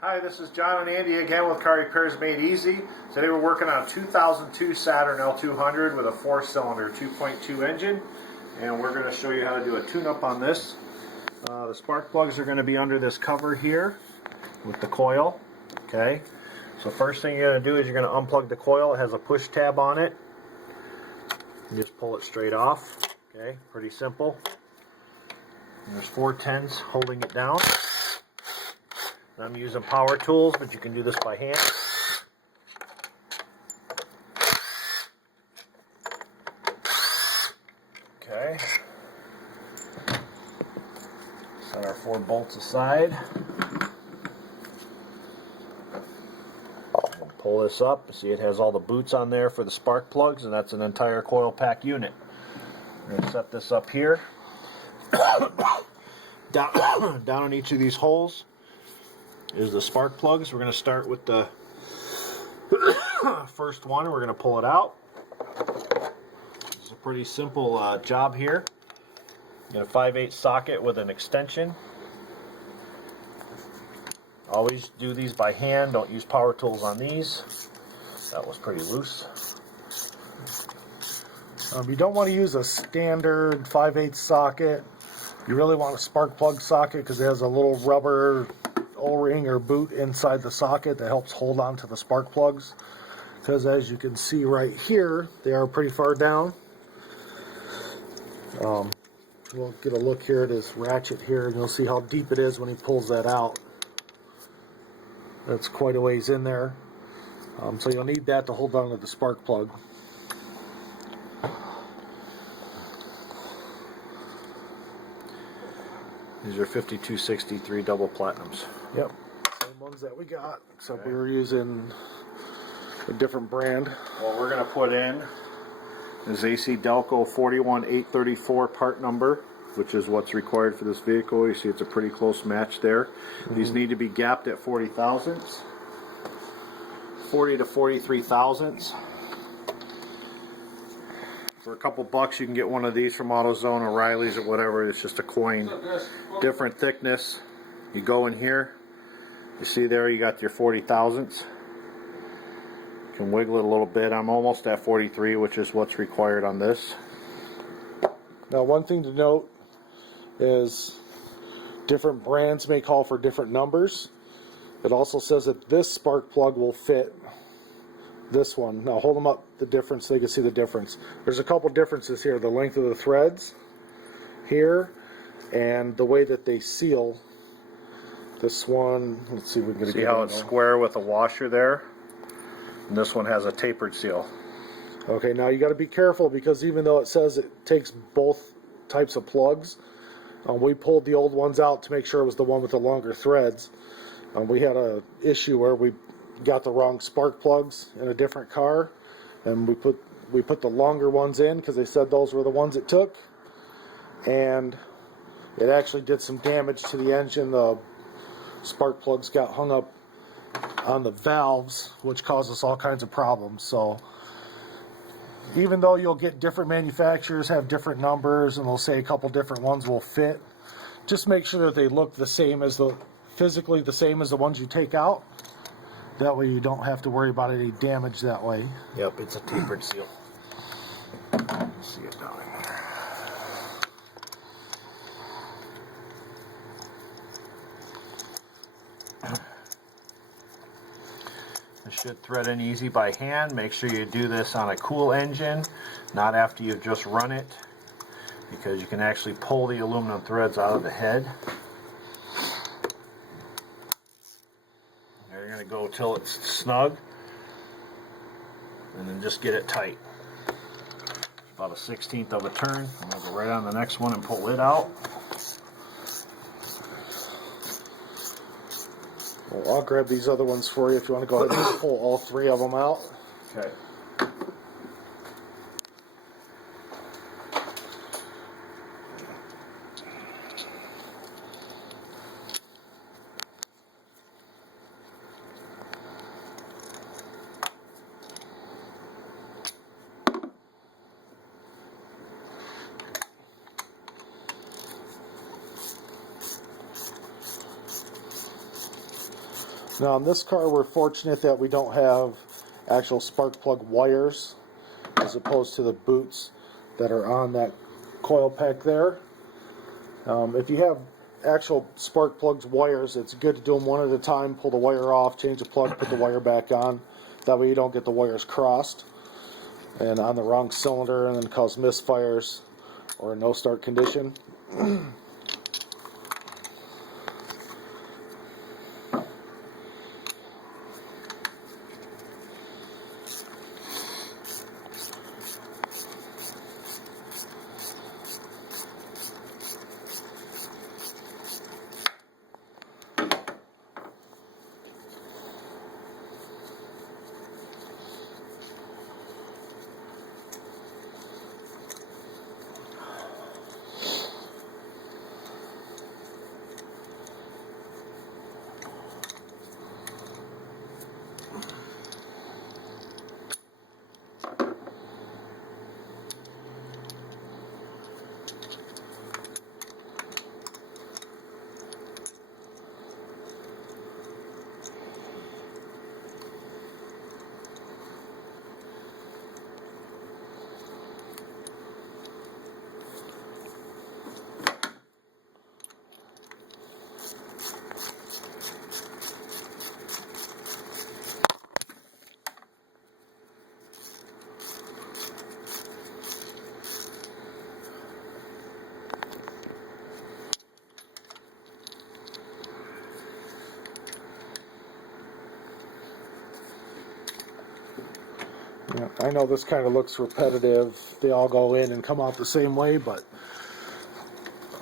Hi, this is John and Andy again with Car Repairs Made Easy. Today we're working on a 2002 Saturn L200 with a 4-cylinder 2.2 engine, and we're going to show you how to do a tune-up on this. The spark plugs are going to be under this cover here with the coil. Okay, so first thing you're going to do is you're going to unplug the coil. It has a push tab on it. You just pull it straight off. Okay, pretty simple. And there's 4 10s holding it down. I'm using power tools, but you can do this by hand. Okay. Set our 4 bolts aside. And pull this up. See, it has all the boots on there for the spark plugs, and that's an entire coil pack unit. We're going to set this up here. down on each of these holes is the spark plugs. We're going to start with the first one. We're going to pull it out. It's a pretty simple job here. You got a 5/8 socket with an extension. Always do these by hand. Don't use power tools on these. That was pretty loose. You don't want to use a standard 5/8 socket. You really want a spark plug socket because it has a little rubber O-ring or boot inside the socket that helps hold on to the spark plugs, because as you can see right here, they are pretty far down. We'll get a look here at his ratchet here, and you'll see how deep it is when he pulls that out. That's quite a ways in there. So you'll need that to hold on to the spark plug. These are 5263 double platinums. Yep, same ones that we got, except we were using a different brand. What we're going to put in is AC Delco 41834 part number, which is what's required for this vehicle. You see it's a pretty close match there. These need to be gapped at 40 thousandths, 40 to 43 thousandths. For a couple bucks you can get one of these from AutoZone, O'Reilly's, or whatever. It's just a coin, different thickness. You go in here, you see there you got your 40 thousandths. You can wiggle it a little bit. I'm almost at 43, which is what's required on this. Now, one thing to note is different brands may call for different numbers. It also says that this spark plug will fit this one. Now hold them up, the difference, so you can see the difference. There's a couple differences here. The length of the threads here and the way that they seal. This one, let's see if we can get See how it's square with a washer there? And this one has a tapered seal. Okay, now you got to be careful, because even though it says it takes both types of plugs, we pulled the old ones out to make sure it was the one with the longer threads. We had a issue where we got the wrong spark plugs in a different car, and we put the longer ones in because they said those were the ones it took, and it actually did some damage to the engine. The spark plugs got hung up on the valves, which caused us all kinds of problems. So even though you'll get different manufacturers have different numbers and they'll say a couple different ones will fit, just make sure that they look the same as physically the same as the ones you take out. That way you don't have to worry about any damage that way. Yep, it's a tapered seal. See it down in there. This should thread in easy by hand. Make sure you do this on a cool engine, not after you've just run it, because you can actually pull the aluminum threads out of the head. You're going to go till it's snug, and then just get it tight. About a 1/16 of a turn. I'm going to go right on the next one and pull it out. Well, I'll grab these other ones for you if you want to go ahead and just pull all 3 of them out. Okay. Now on this car we're fortunate that we don't have actual spark plug wires as opposed to the boots that are on that coil pack there. If you have actual spark plugs wires, it's good to do them one at a time. Pull the wire off, change the plug, put the wire back on. That way you don't get the wires crossed and on the wrong cylinder and then cause misfires or a no start condition. Yeah, I know this kind of looks repetitive. They all go in and come out the same way, but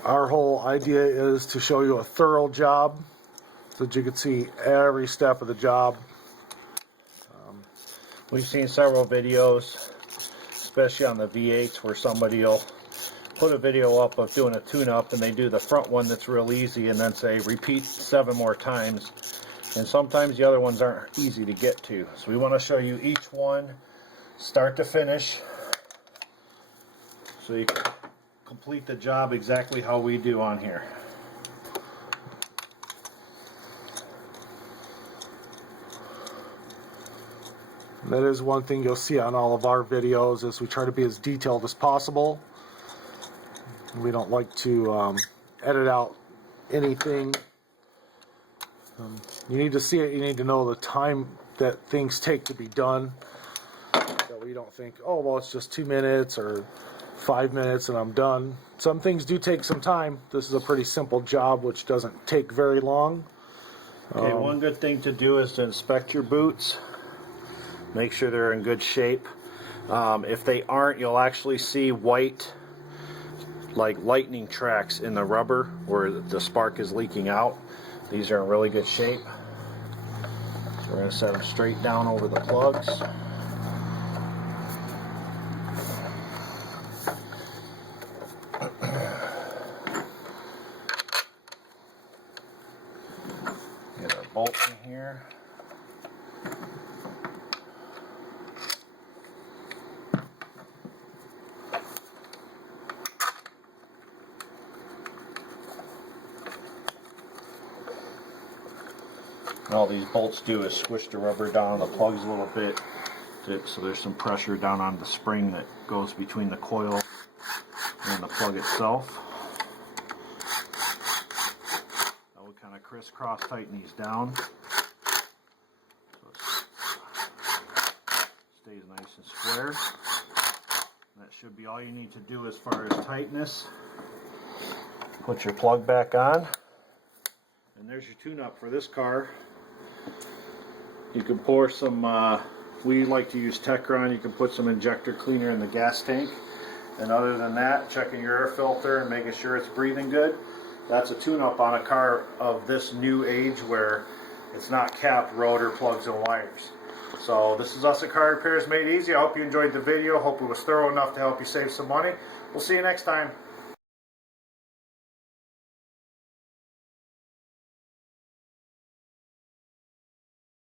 our whole idea is to show you a thorough job so that you can see every step of the job. We've seen several videos, especially on the V8s, where somebody will put a video up of doing a tune-up and they do the front one that's real easy and then say repeat 7 more times, and sometimes the other ones aren't easy to get to. So we want to show you each one start to finish so you can complete the job exactly how we do on here. And that is one thing you'll see on all of our videos, is we try to be as detailed as possible. We don't like to edit out anything. You need to see it, you need to know the time that things take to be done. That way you don't think, oh well, it's just 2 minutes or 5 minutes and I'm done. Some things do take some time. This is a pretty simple job which doesn't take very long. Okay, one good thing to do is to inspect your boots. Make sure they're in good shape. If they aren't, you'll actually see white, like lightning tracks in the rubber where the spark is leaking out. These are in really good shape. So we're going to set them straight down over the plugs. Get our bolts in here. And all these bolts do is squish the rubber down on the plugs a little bit, so there's some pressure down on the spring that goes between the coil and the plug itself. Now we'll kind of crisscross tighten these down so it stays nice and square. And that should be all you need to do as far as tightness. Put your plug back on, and there's your tune-up for this car. You can pour some, we like to use Techron, you can put some injector cleaner in the gas tank. And other than that, checking your air filter and making sure it's breathing good. That's a tune-up on a car of this new age where it's not capped rotor, plugs, and wires. So this is us at Car Repairs Made Easy. I hope you enjoyed the video. Hope it was thorough enough to help you save some money. We'll see you next time.